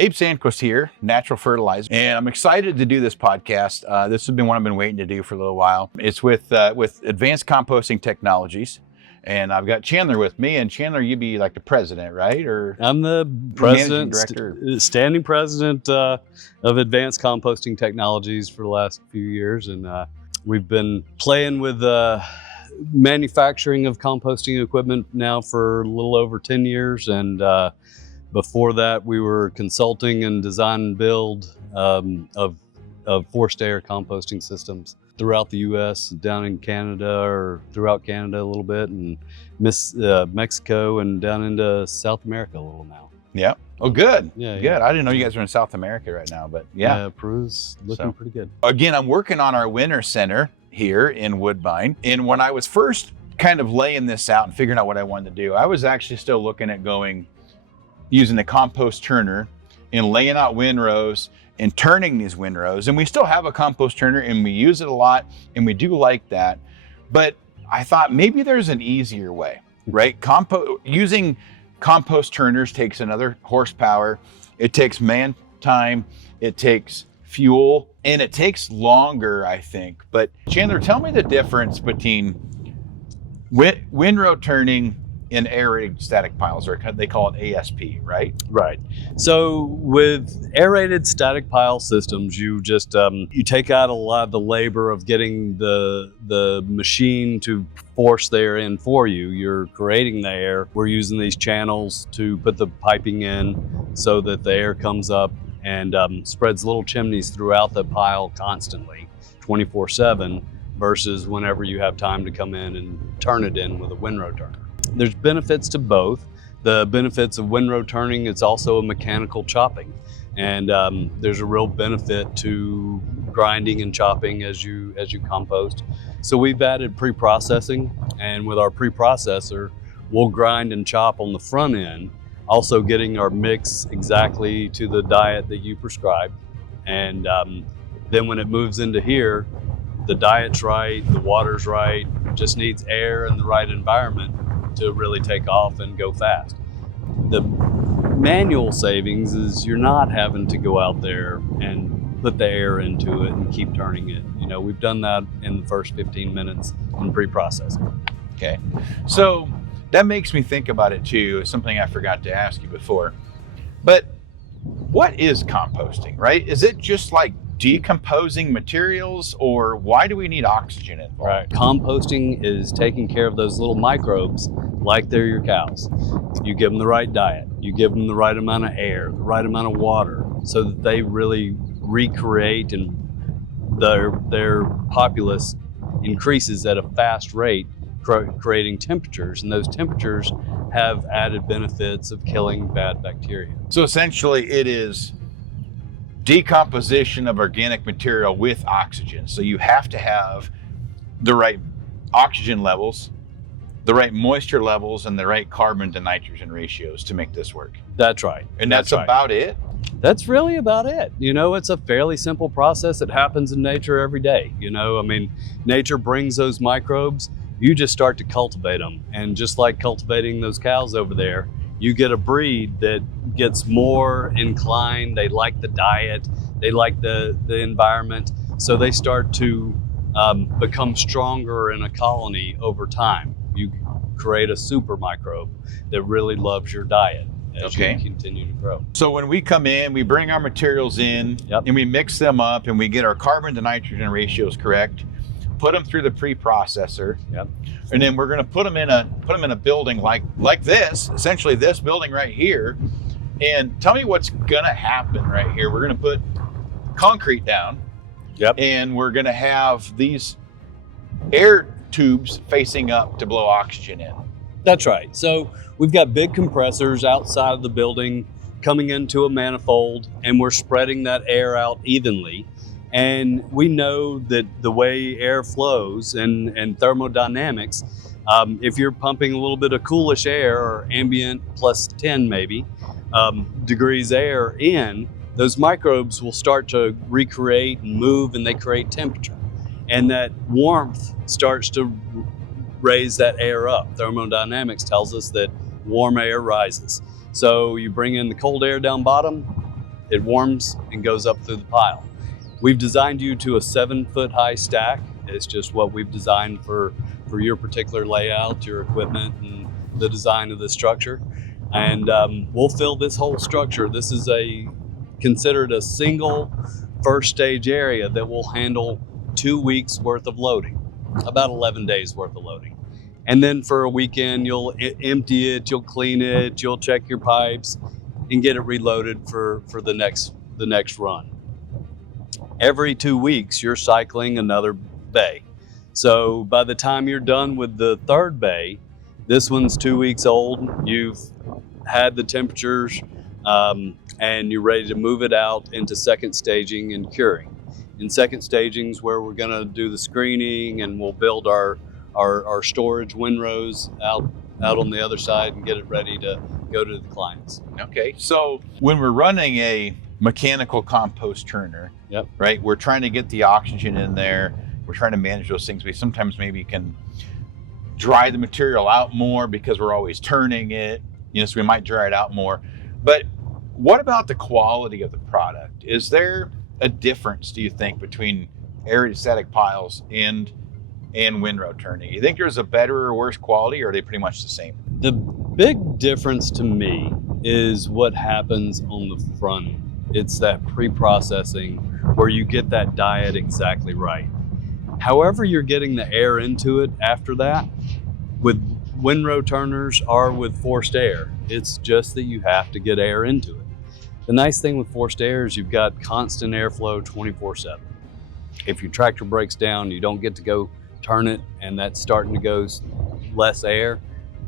Abe Sandquist here, Natural Fertilizer, and I'm excited to do this podcast. This has been one I've been waiting to do for a little while. It's with Advanced Composting Technologies, and I've got Chandler with me. And Chandler, you'd be like the president, right? Or I'm the president, director, standing president of Advanced Composting Technologies for the last few years, and we've been playing with manufacturing of composting equipment now for a little over 10 years, and before that, we were consulting and design and build of forced air composting systems throughout the U.S., down in Canada, or throughout Canada a little bit, and Mexico, and down into South America a little now. Yeah. Oh, good. Yeah, good. yeah. I didn't know you guys were in South America right now, but yeah. Peru's looking pretty good. Again, I'm working on our winter center here in Woodbine. And when I was first kind of laying this out and figuring out what I wanted to do, I was actually still looking at using the compost turner and laying out windrows and turning these windrows. And we still have a compost turner and we use it a lot and we do like that. But I thought maybe there's an easier way, right? Using compost turners takes another horsepower. It takes man time, it takes fuel, and it takes longer, I think. But Chandler, tell me the difference between windrow turning in aerated static piles, or they call it ASP, right? Right. So with aerated static pile systems, you just you take out a lot of the labor of getting the machine to force the air in for you. You're creating the air. We're using these channels to put the piping in so that the air comes up and spreads little chimneys throughout the pile constantly, 24/7, versus whenever you have time to come in and turn it in with a windrow turner. There's benefits to both. The benefits of windrow turning, it's also a mechanical chopping. And there's a real benefit to grinding and chopping as you compost. So we've added pre-processing, and with our pre-processor, we'll grind and chop on the front end, also getting our mix exactly to the diet that you prescribe. And then when it moves into here, the diet's right, the water's right, just needs air and the right environment to really take off and go fast. The manual savings is you're not having to go out there and put the air into it and keep turning it. You know, we've done that in the first 15 minutes in pre-processing. Okay. So that makes me think about it too, something I forgot to ask you before. But what is composting, right? Is it just like decomposing materials, or why do we need oxygen involved? Right. Composting is taking care of those little microbes like they're your cows. You give them the right diet, you give them the right amount of air, the right amount of water, so that they really recreate and their populace increases at a fast rate, creating temperatures, and those temperatures have added benefits of killing bad bacteria. So essentially it is decomposition of organic material with oxygen. So you have to have the right oxygen levels, the right moisture levels, and the right carbon to nitrogen ratios to make this work. That's right. And that's right. About it? That's really about it. You know, it's a fairly simple process that happens in nature every day. You know, I mean, nature brings those microbes, you just start to cultivate them. And just like cultivating those cows over there, you get a breed that gets more inclined, they like the diet, they like the environment, so they start to become stronger in a colony over time. You create a super microbe that really loves your diet as you continue to grow. So when we come in, we bring our materials in, and we mix them up, and we get our carbon to nitrogen ratios correct, put them through the pre-processor, and then we're going to put them in a building like this, essentially this building right here. And tell me what's going to happen right here. We're going to put concrete down, and we're going to have these air tubes facing up to blow oxygen in. That's right. So we've got big compressors outside of the building coming into a manifold, and we're spreading that air out evenly. And we know that the way air flows and thermodynamics, if you're pumping a little bit of coolish air, or ambient plus 10 maybe degrees air in, those microbes will start to recreate and move, and they create temperature. And that warmth starts to raise that air up. Thermodynamics tells us that warm air rises. So you bring in the cold air down bottom, it warms and goes up through the pile. We've designed you to a 7-foot high stack. It's just what we've designed for your particular layout, your equipment, and the design of the structure. And we'll fill this whole structure. This is considered a single first stage area that will handle 2 weeks worth of loading, about 11 days worth of loading. And then for a weekend, you'll empty it, you'll clean it, you'll check your pipes and get it reloaded for the next run. Every 2 weeks, you're cycling another bay. So by the time you're done with the third bay, this one's 2 weeks old, you've had the temperatures, and you're ready to move it out into second staging and curing. In second staging is where we're gonna do the screening, and we'll build our storage windrows out on the other side and get it ready to go to the clients. Okay, so when we're running a mechanical compost turner, Yep. right, we're trying to get the oxygen in there, we're trying to manage those things. We sometimes maybe can dry the material out more because we're always turning it, so we might dry it out more. But what about the quality of the product? Is there a difference, do you think, between aerated static piles and windrow turning? You think there's a better or worse quality, or are they pretty much the same? The big difference to me is what happens on the front end. It's that pre-processing where you get that diet exactly right. However you're getting the air into it after that, with windrow turners or with forced air, it's just that you have to get air into it. The nice thing with forced air is you've got constant airflow 24/7. If your tractor breaks down, you don't get to go turn it, and that's starting to go less air,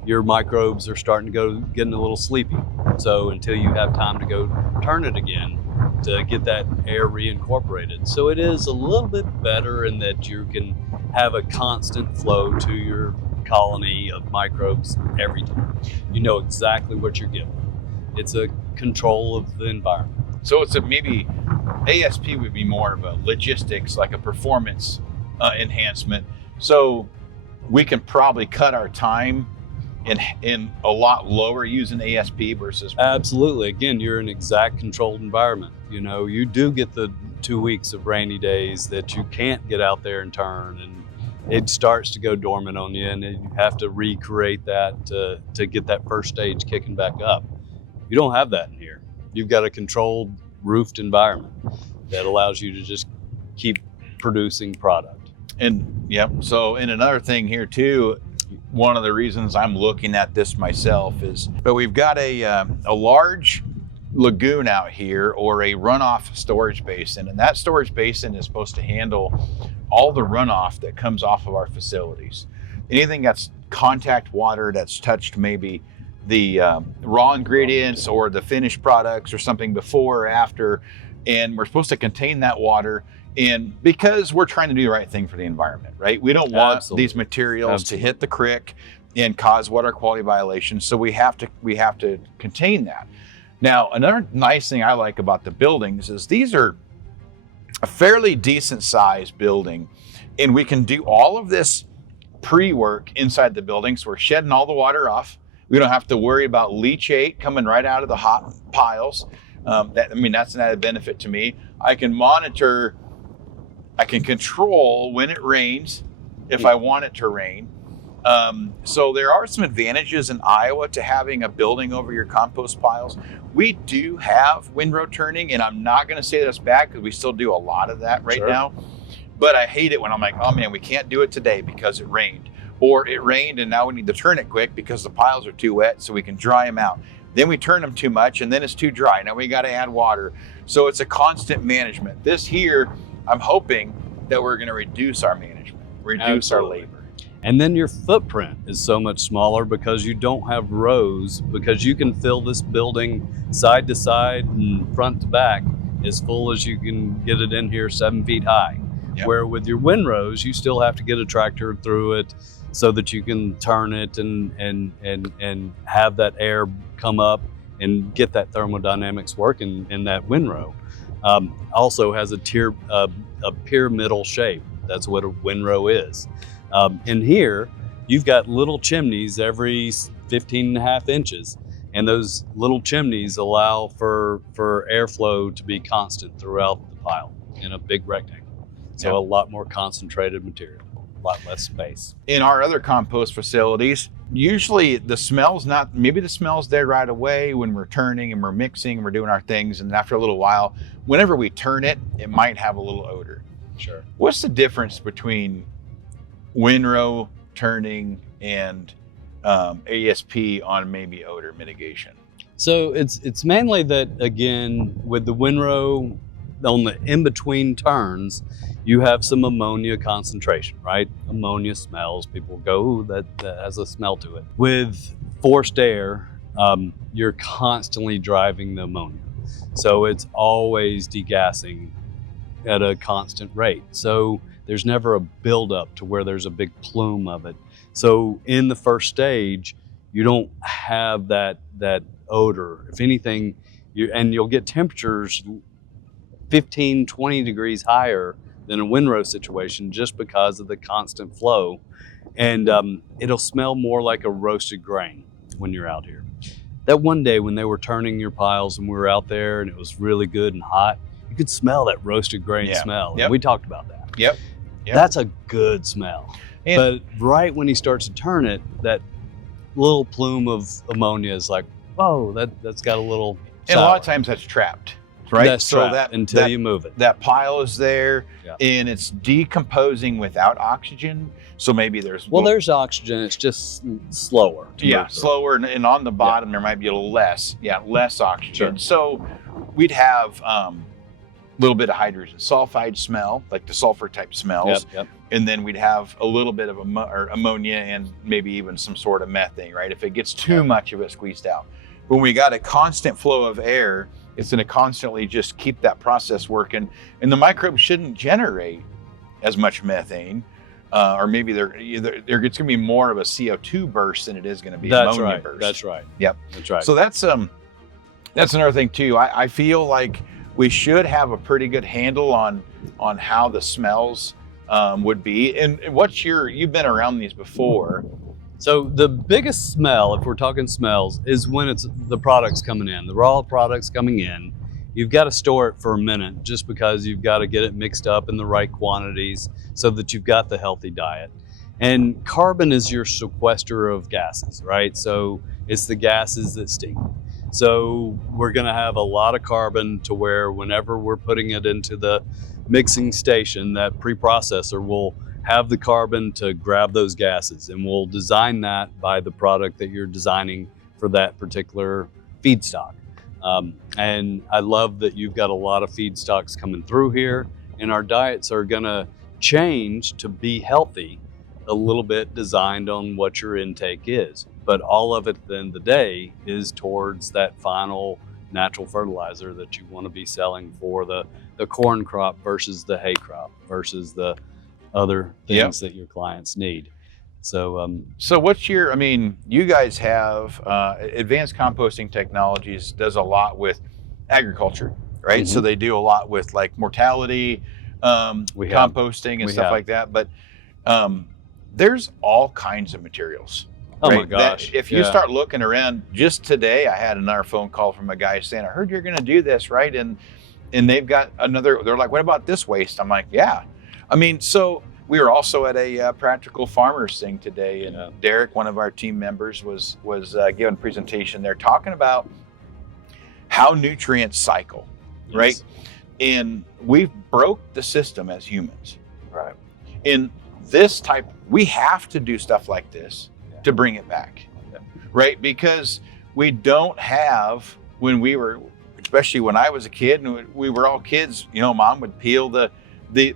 your microbes are starting to getting a little sleepy. So until you have time to go turn it again to get that air reincorporated. So it is a little bit better in that you can have a constant flow to your colony of microbes every time. You know exactly what you're getting. It's a control of the environment. So it's maybe ASP would be more of a logistics, like a performance enhancement. So we can probably cut our time in a lot lower using ASP versus. Absolutely. Again, you're in exact controlled environment. You do get the 2 weeks of rainy days that you can't get out there and turn, and it starts to go dormant on you, and you have to recreate that to get that first stage kicking back up. You don't have that in here. You've got a controlled roofed environment that allows you to just keep producing product. And so another thing here too, one of the reasons I'm looking at this myself is, but we've got a large lagoon out here, or a runoff storage basin, and that storage basin is supposed to handle all the runoff that comes off of our facilities. Anything that's contact water that's touched maybe the raw ingredients or the finished products or something before or after, and we're supposed to contain that water. And because we're trying to do the right thing for the environment, right? We don't want these materials to hit the creek and cause water quality violations. So we have to contain that. Now, another nice thing I like about the buildings is these are a fairly decent sized building, and we can do all of this pre-work inside the building. So we're shedding all the water off. We don't have to worry about leachate coming right out of the hot piles. That's an added benefit to me. I can control when it rains if I want it to rain. So there are some advantages in Iowa to having a building over your compost piles. We do have windrow turning, and I'm not going to say that it's bad because we still do a lot of that right now. But I hate it when I'm like, oh man, we can't do it today because it rained. Or it rained and now we need to turn it quick because the piles are too wet so we can dry them out. Then we turn them too much and then it's too dry. Now we got to add water. So it's a constant management. This here, I'm hoping that we're going to reduce our management, reduce our labor. And then your footprint is so much smaller because you don't have rows, because you can fill this building side to side and front to back as full as you can get it in here 7 feet high. Yep. Where with your windrows, you still have to get a tractor through it so that you can turn it and have that air come up and get that thermodynamics working in that windrow. Also has a pyramidal shape. That's what a windrow is. In here, you've got little chimneys every 15.5 inches. And those little chimneys allow for airflow to be constant throughout the pile in a big rectangle. So a lot more concentrated material, a lot less space. In our other compost facilities, usually the smell's not, maybe the smell's there right away when we're turning and we're mixing and we're doing our things. And after a little while, whenever we turn it, it might have a little odor. Sure. What's the difference between windrow turning and ASP on maybe odor mitigation? So it's mainly that, again, with the windrow on the in-between turns, you have some ammonia concentration, right? Ammonia smells. People go, ooh, that has a smell to it. With forced air, you're constantly driving the ammonia. So it's always degassing at a constant rate. So there's never a buildup to where there's a big plume of it. So in the first stage, you don't have that odor. If anything, you'll get temperatures 15, 20 degrees higher than a windrow situation just because of the constant flow. And it'll smell more like a roasted grain when you're out here. That one day when they were turning your piles and we were out there and it was really good and hot, you could smell that roasted grain smell. Yep. And we talked about that. Yep. That's a good smell. But right when he starts to turn it, that little plume of ammonia is like, whoa, that's got a little And a lot of times that's trapped, right? That's trapped until you move it. That pile is there and it's decomposing without oxygen. So maybe there's there's oxygen. It's just slower. Slower, and on the bottom there might be a little less oxygen. Sure. So we'd have a little bit of hydrogen sulfide smell, like the sulfur type smells. Yep. And then we'd have a little bit of ammonia and maybe even some sort of methane, right? If it gets too much of it squeezed out. When we got a constant flow of air, it's going to constantly just keep that process working, and the microbes shouldn't generate as much methane, or maybe it's going to be more of a CO2 burst than it is going to be ammonia burst. That's right. Yep. That's right. So that's another thing too. I feel like we should have a pretty good handle on how the smells would be. And you've been around these before. So the biggest smell, if we're talking smells, is when it's the products coming in, the raw products coming in. You've got to store it for a minute just because you've got to get it mixed up in the right quantities so that you've got the healthy diet. And carbon is your sequester of gases, right? So it's the gases that stink. So we're going to have a lot of carbon to where whenever we're putting it into the mixing station, that preprocessor will have the carbon to grab those gases, and we'll design that by the product that you're designing for that particular feedstock. And I love that you've got a lot of feedstocks coming through here, and our diets are going to change to be healthy, a little bit designed on what your intake is. But all of it at the end of the day is towards that final natural fertilizer that you want to be selling for the corn crop versus the hay crop versus the other things that your clients need. So what's you guys have Advanced Composting Technologies does a lot with agriculture, right? So they do a lot with like mortality, composting and stuff like that. But there's all kinds of materials. Oh right? my gosh. If you start looking around, just today I had another phone call from a guy saying, I heard you're going to do this, right? And they've got they're like, what about this waste? I'm like, yeah. So we were also at a practical farmers thing today, and Derek, one of our team members, was giving a presentation there talking about how nutrients cycle, right? And we've broke the system as humans, right? In this type, we have to do stuff like this to bring it back, right? Because we don't have, especially when I was a kid and we were all kids, Mom would peel the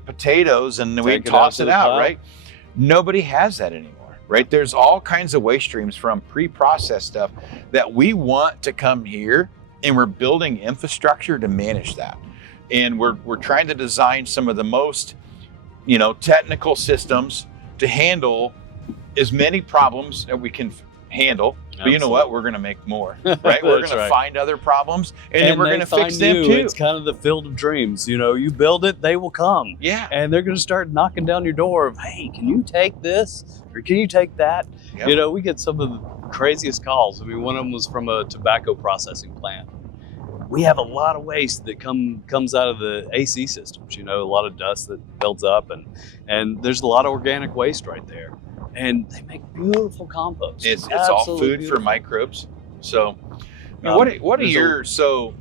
potatoes and we'd toss it out, right? Nobody has that anymore, right? There's all kinds of waste streams from pre-processed stuff that we want to come here, and we're building infrastructure to manage that. And we're trying to design some of the most, technical systems to handle as many problems that we can handle. But you know what? We're going to make more, right? We're going to find other problems, and then we're going to fix them too. It's kind of the field of dreams. You know, you build it, they will come. Yeah. And they're going to start knocking down your door of, hey, can you take this? Or can you take that? Yep. You know, we get some of the craziest calls. I mean, one of them was from a tobacco processing plant. We have a lot of waste that comes out of the AC systems, you know, a lot of dust that builds up, and there's a lot of organic waste right there. And they make beautiful compost. It's all food beautiful for microbes. So, what are your, so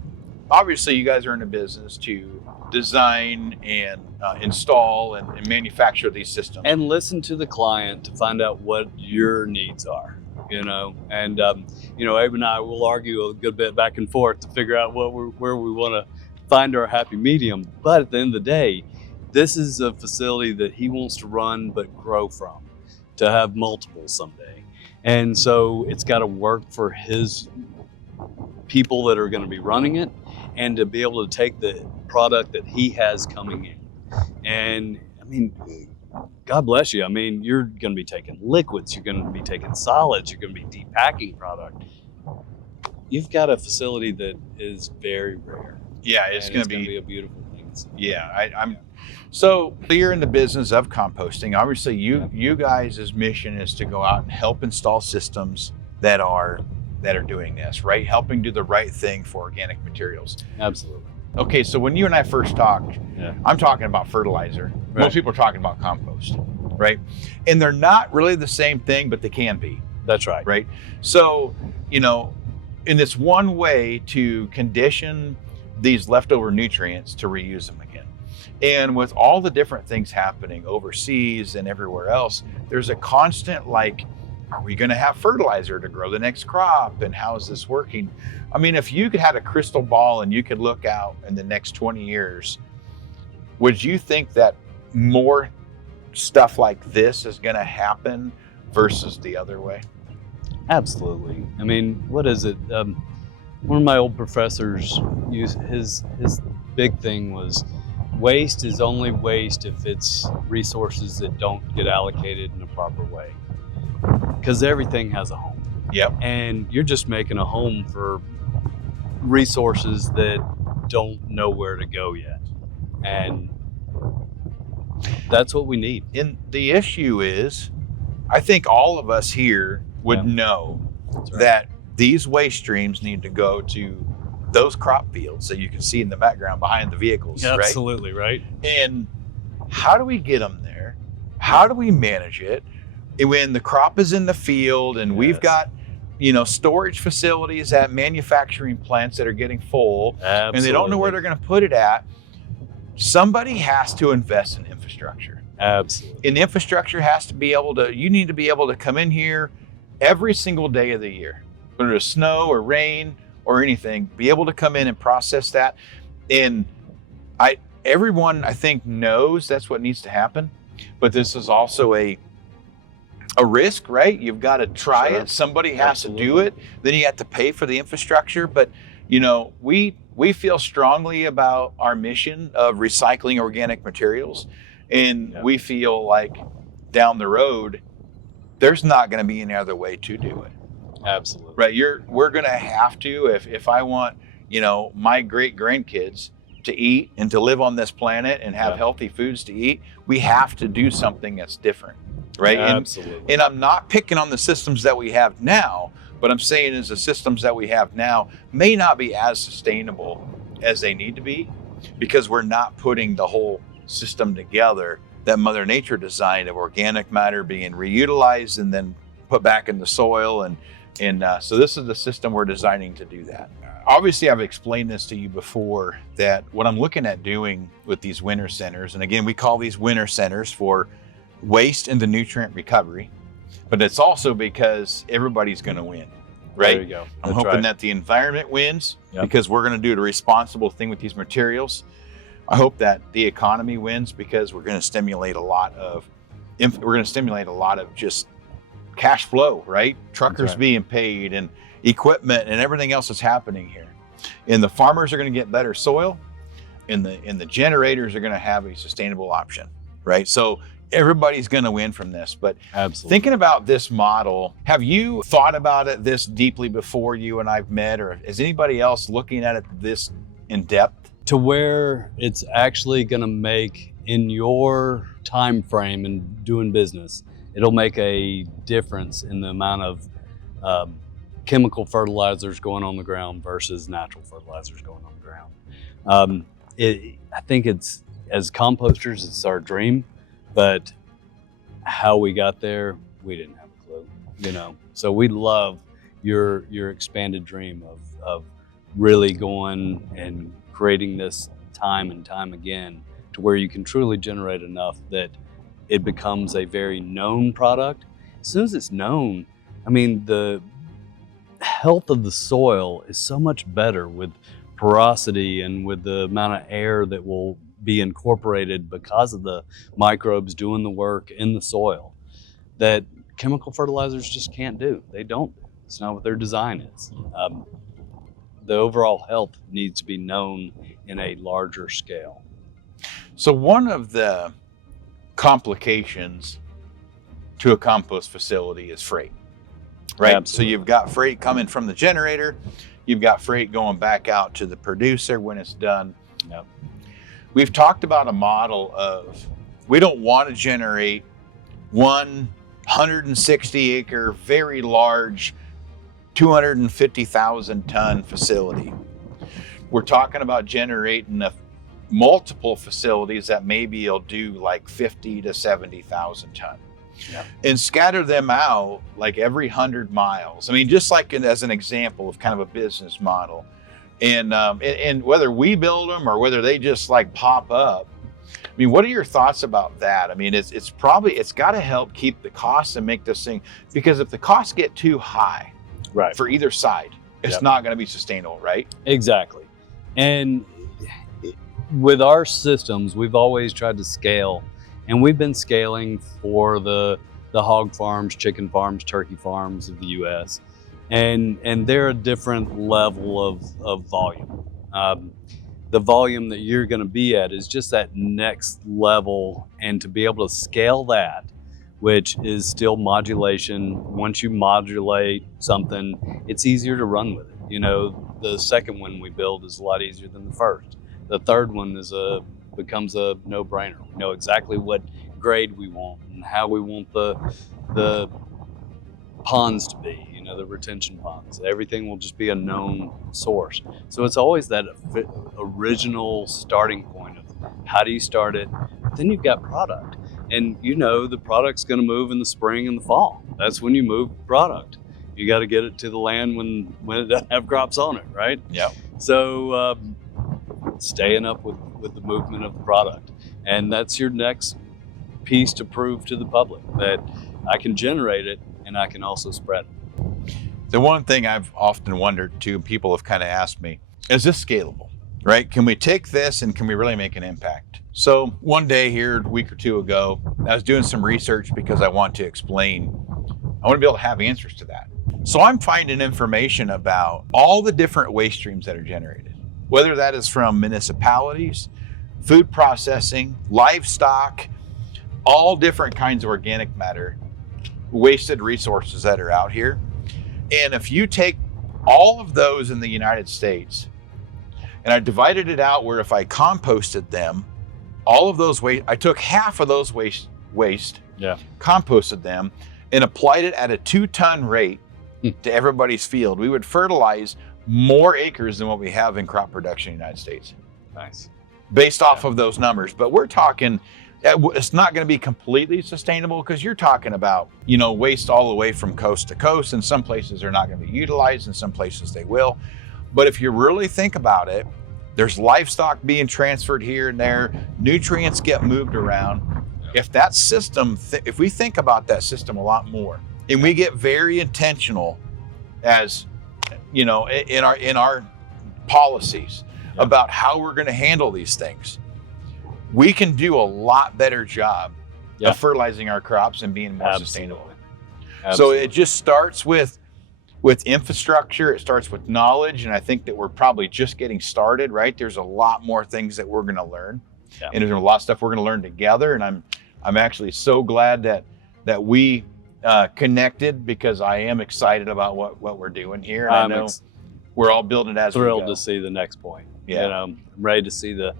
obviously you guys are in a business to design and install and manufacture these systems. And listen to the client to find out what your needs are, you know. And, you know, Abe and I will argue a good bit back and forth to figure out where we want to find our happy medium. But at the end of the day, this is a facility that he wants to run but grow from, to have multiple someday. And so it's got to work for his people that are going to be running it, and to be able to take the product that he has coming in. And I mean, God bless you. I mean, you're going to be taking liquids, you're going to be taking solids, you're going to be depacking product. You've got a facility that is very rare. Yeah, it's going to be a beautiful thing. Yeah, So you're in the business of composting. Obviously, you guys' mission is to go out and help install systems that are doing this, right? Helping do the right thing for organic materials. Absolutely. Okay, so when you and I first talked, I'm talking about fertilizer. Right. Most people are talking about compost, right? And they're not really the same thing, but they can be. That's right. Right? So, you know, in this one way to condition these leftover nutrients to reuse them again. And with all the different things happening overseas and everywhere else, there's a constant like, are we going to have fertilizer to grow the next crop? And how is this working? I mean, if you could have a crystal ball and you could look out in the next 20 years, would you think that more stuff like this is going to happen versus the other way? Absolutely. I mean, what is it? One of my old professors used his big thing was, waste is only waste if it's resources that don't get allocated in a proper way. Because everything has a home. Yep. And you're just making a home for resources that don't know where to go yet. And that's what we need. And the issue is, I think all of us here would know that these waste streams need to go to those crop fields that you can see in the background behind the vehicles, Absolutely, right? And how do we get them there? How do we manage it when the crop is in the field and we've got, you know, storage facilities at manufacturing plants that are getting full and they don't know where they're going to put it at? Somebody has to invest in infrastructure. Absolutely. And the infrastructure has to be able to, you need to be able to come in here every single day of the year, whether it's snow or rain or anything, be able to come in and process that. And everyone I think knows that's what needs to happen, but this is also a risk, right? You've got to try it. Somebody has to do it. Then you have to pay for the infrastructure. But you know, we feel strongly about our mission of recycling organic materials, and we feel like down the road, there's not going to be any other way to do it. Absolutely. Right. We're going to have to, if I want, you know, my great grandkids to eat and to live on this planet and have healthy foods to eat, we have to do something that's different. Right. Absolutely. And I'm not picking on the systems that we have now, but I'm saying is the systems that we have now may not be as sustainable as they need to be, because we're not putting the whole system together that Mother Nature designed of organic matter being reutilized and then put back in the soil. And so this is the system we're designing to do that. Obviously, I've explained this to you before, that what I'm looking at doing with these winter centers, and again, we call these winter centers for waste and the nutrient recovery, but it's also because everybody's going to win, right? There you go. I'm hoping that the environment wins because we're going to do the responsible thing with these materials. I hope that the economy wins because we're going to stimulate a lot of just cash flow, right? Truckers being paid and equipment and everything else that's happening here. And the farmers are going to get better soil, and the generators are going to have a sustainable option, right? So everybody's going to win from this. But Absolutely. thinking about this model, have you thought about it this deeply before you and I've met, or is anybody else looking at it this in depth? To where it's actually going to make, in your time frame and doing business, it'll make a difference in the amount of chemical fertilizers going on the ground versus natural fertilizers going on the ground. I think it's, as composters, it's our dream, but how we got there, we didn't have a clue, you know? So we love your expanded dream of really going and creating this time and time again to where you can truly generate enough that it becomes a very known product. As soon as it's known, I mean, the health of the soil is so much better with porosity and with the amount of air that will be incorporated because of the microbes doing the work in the soil that chemical fertilizers just can't do. They don't. It's not what their design is. The overall health needs to be known in a larger scale. So one of the complications to a compost facility is freight, right? Absolutely. So you've got freight coming from the generator, you've got freight going back out to the producer when it's done. Yep. We've talked about a model of, we don't want to generate 160 acre, very large, 250,000 ton facility. We're talking about generating multiple facilities that maybe will do like 50 to 70,000 ton. Yeah. And scatter them out like every 100 miles. I mean, just like as an example of kind of a business model. And whether we build them or whether they just like pop up. I mean, what are your thoughts about that? I mean, it's got to help keep the costs and make this thing, because if the costs get too high, Right. for either side, it's Yep. not going to be sustainable, right? Exactly. And with our systems, we've always tried to scale, and we've been scaling for the hog farms, chicken farms, turkey farms of the US. And they're a different level of volume. The volume that you're going to be at is just that next level, and to be able to scale that, which is still modulation. Once you modulate something, it's easier to run with it. You know, the second one we build is a lot easier than the first. The third one becomes a no-brainer. We know exactly what grade we want and how we want the ponds to be, you know, the retention ponds. Everything will just be a known source. So it's always that original starting point of how do you start it? Then you've got product. And you know the product's going to move in the spring and the fall. That's when you move product. You got to get it to the land when it doesn't have crops on it, right? Yep. So staying up with the movement of the product. And that's your next piece to prove to the public that I can generate it and I can also spread it. The one thing I've often wondered too, people have kind of asked me, is this scalable, right? Can we take this and can we really make an impact? So one day here, a week or two ago, I was doing some research because I want to be able to have answers to that. So I'm finding information about all the different waste streams that are generated, whether that is from municipalities, food processing, livestock, all different kinds of organic matter, wasted resources that are out here. And if you take all of those in the United States, and I divided it out where if I composted them, all of those waste, I took half of those waste, Yeah. composted them, and applied it at a 2-ton rate to everybody's field, we would fertilize more acres than what we have in crop production in the United States. Nice. Based off of those numbers. But we're talking, it's not going to be completely sustainable because you're talking about, you know, waste all the way from coast to coast. And some places are not going to be utilized, and some places they will. But if you really think about it, there's livestock being transferred here and there, nutrients get moved around. If that system, if we think about that system a lot more, and we get very intentional, as you know, in our policies about how we're going to handle these things, we can do a lot better job of fertilizing our crops and being more sustainable. So it just starts with infrastructure. It starts with knowledge, and I think that we're probably just getting started. Right? There's a lot more things that we're going to learn, and there's a lot of stuff we're going to learn together. And I'm actually so glad that we connected, because I am excited about what we're doing here. And I know we're all building as we go. Thrilled to see the next point. Yeah. You know, I'm ready to see the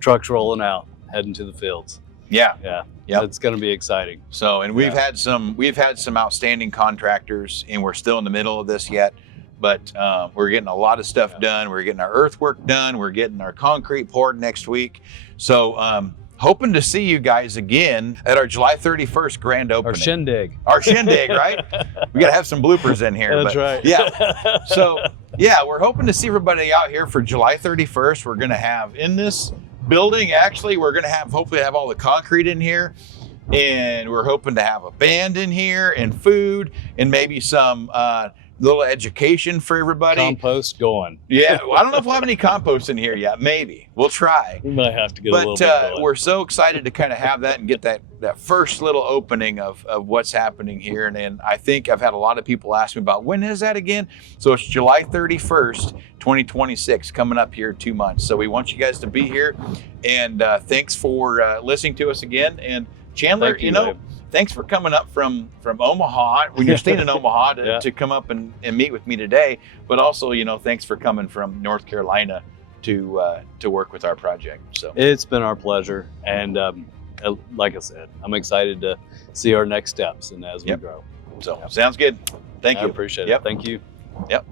trucks rolling out, heading to the fields. Yeah. Yeah. Yep. It's going to be exciting. So, and we've had some outstanding contractors, and we're still in the middle of this yet, but we're getting a lot of stuff done. We're getting our earthwork done. We're getting our concrete poured next week. So, hoping to see you guys again at our July 31st grand opening. Our shindig, right? We got to have some bloopers in here. That's right. Yeah. So, yeah, we're hoping to see everybody out here for July 31st. We're going to have in this building, actually, we're going to hopefully have all the concrete in here. And we're hoping to have a band in here and food and maybe some little education for everybody. Compost going. Yeah, well, I don't know if we'll have any compost in here yet. Maybe we'll try. We might have to get a little bit But going. we're so excited to kind of have that and get that first little opening of what's happening here. And I think I've had a lot of people ask me about, when is that again? So it's July 31st, 2026, coming up here in 2 months. So we want you guys to be here. And thanks for listening to us again. And Chandler, you know, thanks for coming up from Omaha when you're staying in Omaha to come up and meet with me today. But also, you know, thanks for coming from North Carolina to work with our project. So it's been our pleasure, and like I said, I'm excited to see our next steps and as we grow. So sounds good. Thank you. I appreciate it. Thank you. Yep.